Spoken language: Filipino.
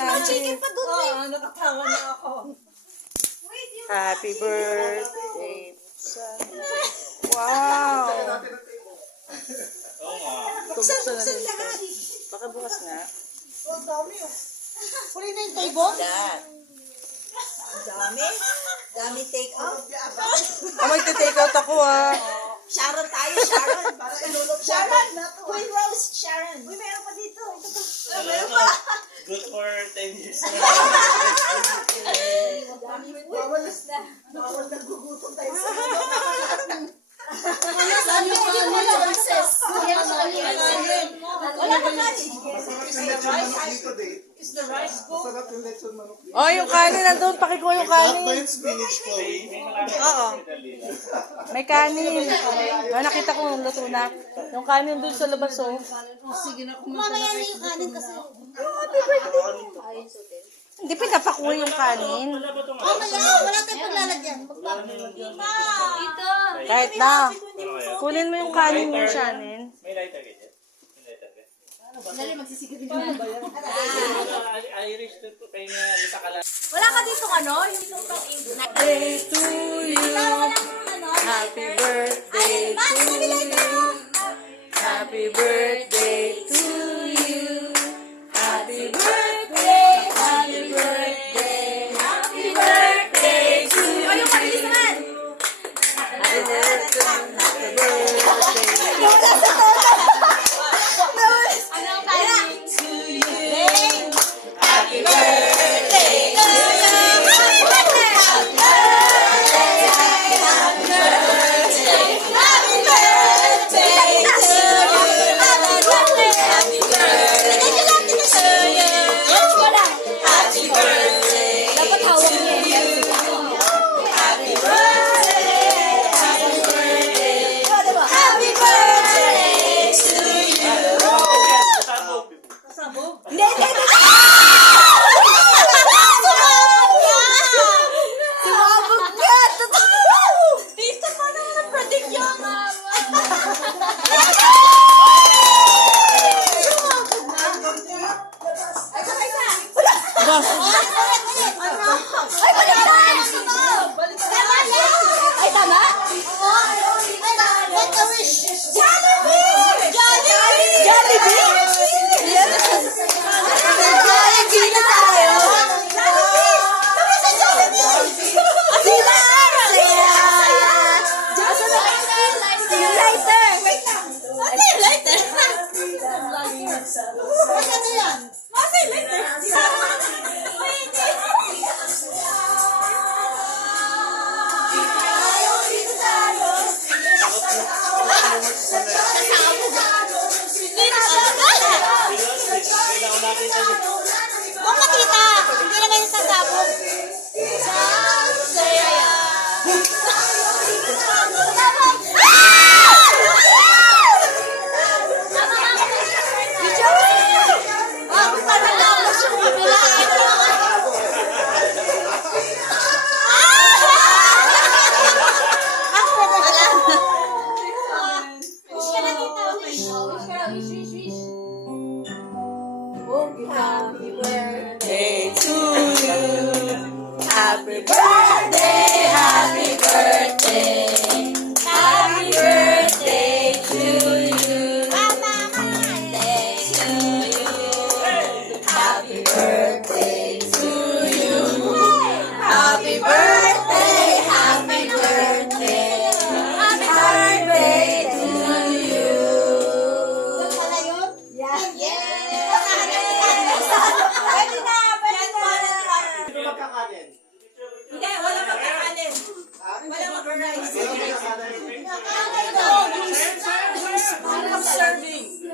chicken pa doon eh. Nakatawa na ako. Happy birthday. Wow. Buksan lahat. Baka bukas nga. Ang dami oh. Huli na yung table? Dami take out. Magte-take out ako ah. Sharon tayo, Sharon. Para ilulog Sharon! Queen Rose, Sharon. Uy, meron pa dito. Ito to. Meron pa. Good for 10 years. Bawal nagugutom tayo sa saan yung choices? Wala ka kanin. Is the rice cooked? Oh, yung kanin nandun. Pakikuha yung kanin. Oo. May kanin. Oh, nakita ko yung luto na. Yung kanin dun sa labas oh. Mamaya na yung kanin kasi. Hindi pinapakuha yung kanin. Mamaya, wala tayong paglalagyan. Dito. Kahit na. Kunin mo yung kanin mo, Shannon. May lighter ka dyan? May lighter ka? Dali, magsisigil na. Irish to kayo nga sa kalan. Wala ka dito ano? Yung Birthday to you. Happy birthday to you. Happy birthday to you. Happy birthday. Happy birthday. Happy birthday to you. Ayun, mabilis naman. Happy birthday. Happy birthday. Anong kaya? Happy birthday to you. Happy birthday! Happy birthday! Happy birthday! Happy birthday to you! Happy birthday! Happy birthday to you! Wala! Happy birthday! Dapat hawak niya. Happy birthday! Happy birthday! Happy birthday to you! Sabog. Hindi! Sumabog ka! Dito pa naman na-predict yung Ay, tama? Make a wish! Jollibee! Jollibee! Jollibee! Jollibee na tayo! Jollibee! Tama sa Jollibee! Sila! Yung lighter! Wait lang! Ate, yung lighter! Ano yan? Ate, yung lighter! Kailangan natin sa Huwag makita! Hindi naman yung sasabog. Saya! Happy birthday to you. Happy birthday, happy birthday. Happy birthday to you. Happy birthday to you. Happy birthday, happy birthday. Happy birthday to you. Sino magkakanin? Hindi, wala magkakanin. Wala mag-rice. Sino magkakanin? Serving.